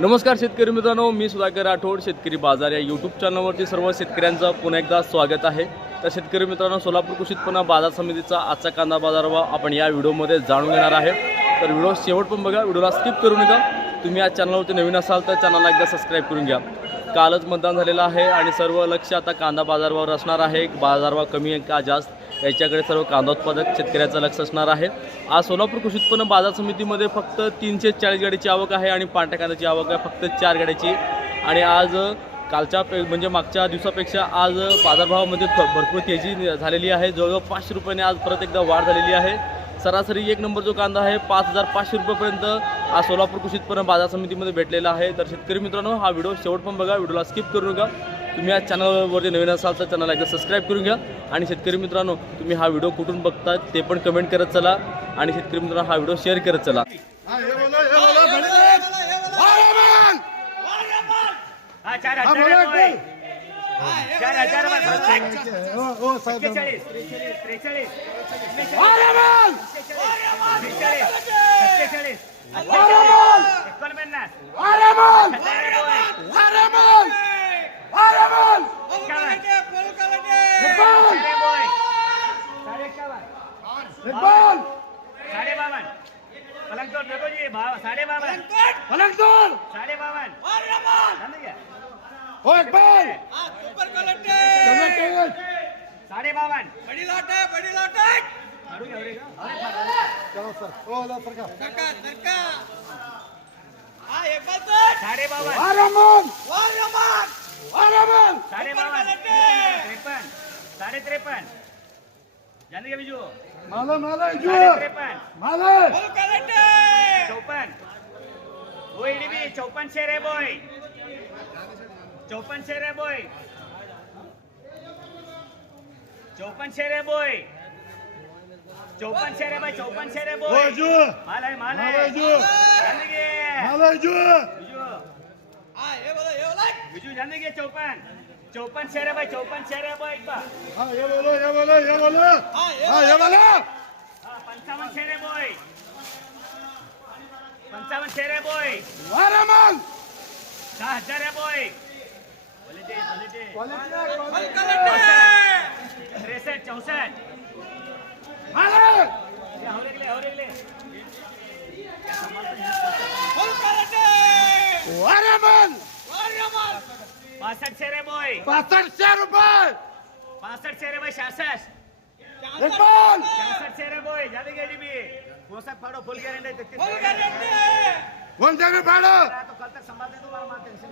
नमस्कार शेतकरी मित्रांनो मी सुधाकर राठोड शेतकरी बाजार या यूट्यूब चॅनलवरती सर्व शेतकऱ्यांचं पुन्हा एकदा स्वागत आहे. तर शेतकरी मित्रांनो सोलापूर कृषी उत्पन्न बाजार समितीचा आजचा कांदा बाजार भाव आपण या व्हिडिओमध्ये जाणून घेणार आहे. तर व्हिडिओ शेवट पण बघा व्हिडिओला स्किप करू नका. तुम्ही या चॅनलवरती नवीन असाल तर चॅनलला एकदा सबस्क्राईब करून घ्या. कालच मतदान झालेलं आहे आणि सर्व लक्ष आता कांदा बाजारभाव असणार आहे. बाजारभाव कमी आहे का जास्त? याच्याकडे सर्व कांदा उत्पादक शेतकऱ्याचं लक्ष असणार आहे. आज सोलापूर कृषी उत्पन्न बाजार समितीमध्ये फक्त तीनशे चाळीस गाडीची आवक आहे आणि पांढऱ्या कांद्याची आवक आहे फक्त चार गाड्याची आणि आज कालच्या पे म्हणजे मागच्या दिवसापेक्षा आज बाजारभावामध्ये भरपूर तेजी झालेली आहे. जवळजवळ पाचशे रुपयाने आज परत एकदा वाढ झालेली आहे. सरासरी एक नंबर जो कांदा आहे पाच हजार पाचशे रुपयेपर्यंत आज सोलापूर कृषी उत्पन्न बाजार समितीमध्ये भेटलेला आहे. तर शेतकरी मित्रांनो हा व्हिडिओ शेवट पण बघा. व्हिडिओला स्किप करू नका. तुम्ही या चॅनलवरती नवीन असाल तर चॅनलला एकदा सबस्क्राईब करून घ्या. आणि शेतकरी मित्रांनो तुम्ही हा व्हिडिओ कुठून बघता ते पण कमेंट करत चला. आणि शेतकरी मित्रांनो हा व्हिडिओ शेअर करत चला. हा, हे बोला, हे बोला, भडीले. वारेमान! हा चार हा, हजार बोला आहे बोय. एकदम. चार हजार आहे. हो, हो, साहेब. एक्केचाळीस, त्रेचाळीस, त्रेचाळीस, त्रेचाळीस, वारेमान! त्रेचाळीस, सत्तेचाळीस, वारेमान! एकोणपन्नास, वारेमान! हजार आहे बोय. वारेमान! वारेमान! एकावन्न, इक्बाल! चार आहे बोय. साडे एकावन्न, इक्बाल! साडे बावन्न. पलंग तोड नको जी, साडे बावन्न, पलंगतोड! साडे बावन्न. झालं घ्या. हो, इक्बाल! चला, चला. साडे बावन्न. काढू घ्या, रे. चला, सर. हो, ला, सरका. साडे बावन्न. वारेमान! वारेमान! साडे बावन्न. त्रेपन्न साडे त्रेपन्न झालं का बिजू माला, माला, इजू. साडे त्रेपन्न माला. चौपन्न होय बी चौपन्न शेर आहे बोय चौपन्न शेर आहे बोय चौपन्न शेर आहे बोय चौपन्न शेर आहे बाय चौपन्न शेर आहे हो, बोय इजू. माल आहे माल माला, आहे इजू. झालं गे माला, इजू. बिजू बिजू झालं गे चौपन्न चौपन्न शेर आहे बाय चौपन्न शेर आहे बोय एकदा हा, हे बोलो, हे बोलो, हे बोलो. हा, हे बोलो. हा पंचावन्न शेर आहे बोय पंचावन्न शेर आहे बोय वारेमान! दहा हजार. त्रेसष्ट चौसष्ट. हवरेगले! पासष्ट शेरे बोय. पासष्टशे रुपये! पासष्ट शेरे बोय शासष्ट. इक्बाल शासष्ट शेरे बोय झाले गेली बी पोसाक फाडो फुल गॅरंटी कोणत्या बी भाडं तो कल तक संभालते तुम्हाला मान टेन्शन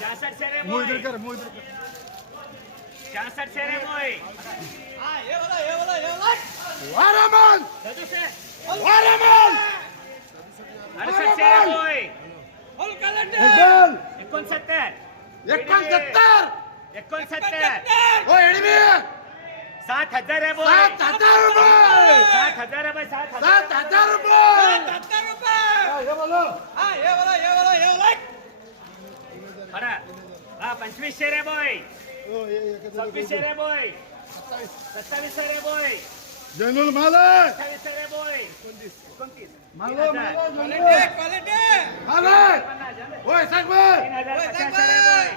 शासष्ट शेरे मोहित बोय. कर मोहित कर शासष्ट शेरे बोय. वारेमान सदुसष्ट. वारेमान अडुसष्ट शेरे बोय. इक्बाल एकोणसत्तर. एकोणसत्तर. एकोणसत्तर. ओ एडमी सात हजार आहे बोय सात हजार रुपये सात हजार आहे बोय सात सात हजार रुपये. हा, हे बोलो. हा पंचवीस शेरे बोय ओ, हे, हे, हे, सव्वीस शेरे बोय सत्तावीस. शेरे बोय जंगल मालक. अठ्ठावीस शेरे बोय एकोणतीस. मालक पन्नास झालं. ओय सागबाई तीन हजार पचास शेरे बोय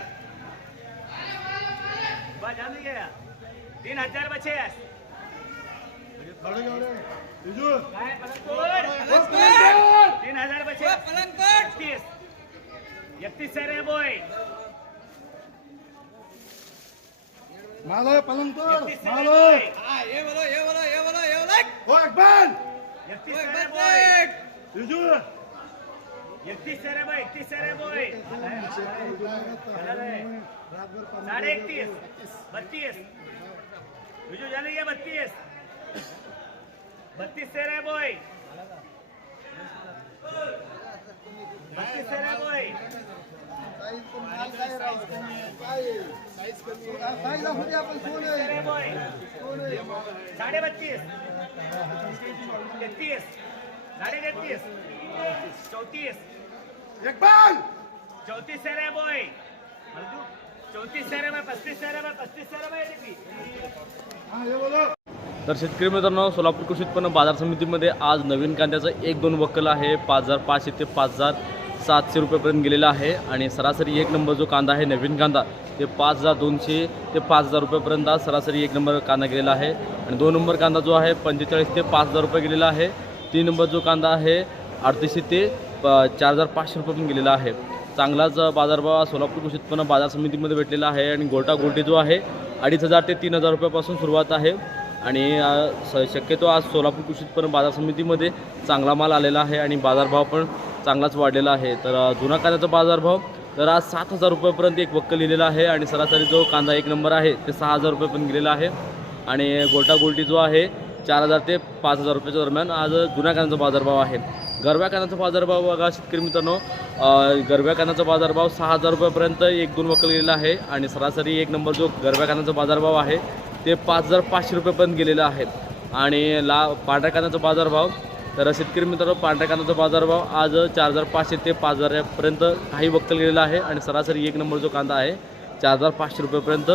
बस झालं घ्या तीन हजार पचास थोडे घेऊ बिजू काय पलंगकोट? ओ, पलंगकोट. तीन हजार पचास एकतीस एकतीस शेरे बोय मालो पलंगतोड एकतीस शेरे मालो बोय ओ इक्बाल एकतीस शेरे बोय बिजू एकतीस शेरे बोय एकतीस साडे एकतीस बत्तीस. बिजू झाले ये बत्तीस. बत्तीस तेरा बोय बत्तीस तेरा बोय तेरा बोय साडे बत्तीस तेहतीस साडे तेहतीस चौतीस. इक्बाल चौतीस बोय चौतीस पस्तीस पस्तीस तर शेतकरी मित्रांनो सोलापूर कृषी उत्पन्न बाजार समितीमध्ये आज नवीन कांद्याचं एक दोन वक्कल आहे. पाच हजार पाचशे ते पाच हजार सातशे रुपयेपर्यंत गेलेला आहे आणि सरासरी एक नंबर जो कांदा आहे नवीन कांदा ते पाच हजार दोनशे ते पाच हजार रुपयेपर्यंत आज सरासरी एक नंबर कांदा गेलेला आहे. आणि दोन नंबर कांदा जो आहे पंचेचाळीस ते पाच हजार रुपये गेलेला आहे. तीन नंबर जो कांदा आहे अडतीसशे ते प- चार हजार पाचशे रुपयेपर्यंत गेलेला आहे. चांगलाच बाजारभाव सोलापूर कृषी उत्पन्न बाजार समितीमध्ये भेटलेला आहे आणि गोटा गोल्टी जो आहे अडीच हजार ते तीन हजार रुपयापासून सुरुवात आहे. आणि स- शक्यतो आज सोलापूर कृषी उत्पन्न बाजार समितीमध्ये चांगला माल आलेला आहे आणि बाजारभाव पण चांगलाच वाढलेला आहे. तर जुना कांद्याचा बाजारभाव तर आज सात हजार रुपयापर्यंत एक वक्कल लिहिलेला आहे आणि सरासरी जो कांदा एक नंबर आहे ते सहा हजार रुपयेपर्यंत गेलेला आहे. आणि गोटा गोल्टी जो आहे चार हजार ते पाच हजार रुपयाच्या दरम्यान आज जुन्या कांद्याचा बाजारभाव आहे. गरव्या कांद्याचा बाजारभाव बघा शेतकरी मित्रांनो. गरव्या कांद्याचा बाजारभाव सहा हजार रुपयापर्यंत एक दोन वकल गेलेला आहे आणि सरासरी एक नंबर जो गरव्या कांद्याचा बाजारभाव आहे ते पाच हजार पाचशे रुपयेपर्यंत गेलेला आहे आणि ला पांढऱ्या कांद्याचा बाजारभाव तर शेतकरी मित्रांनो पांढऱ्या कांद्याचा बाजारभाव आज चार हजार पाचशे ते पाच हजारपर्यंत काही वक्कल गेलेला आहे आणि सरासरी एक नंबर जो कांदा आहे चार हजार पाचशे रुपयेपर्यंत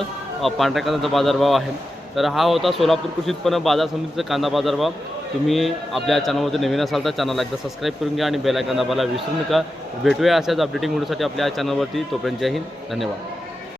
पांढऱ्या कांद्याचा बाजारभाव आहे. तर हा होता सोलापूर कृषी उत्पन्न बाजार समितीचा कांदा बाजारभाव. तुम्ही आपल्या चॅनलवरती नवीन असाल तर चॅनलला एकदा सबस्क्राईब करून घ्या आणि बेलायकांदा आयकॉन दाबायला विसरू नका. भेटूया अशाच अपडेटिंग व्हिडिओसाठी आपल्या चॅनलवरती. तोपर्यंत जय हिंद. धन्यवाद.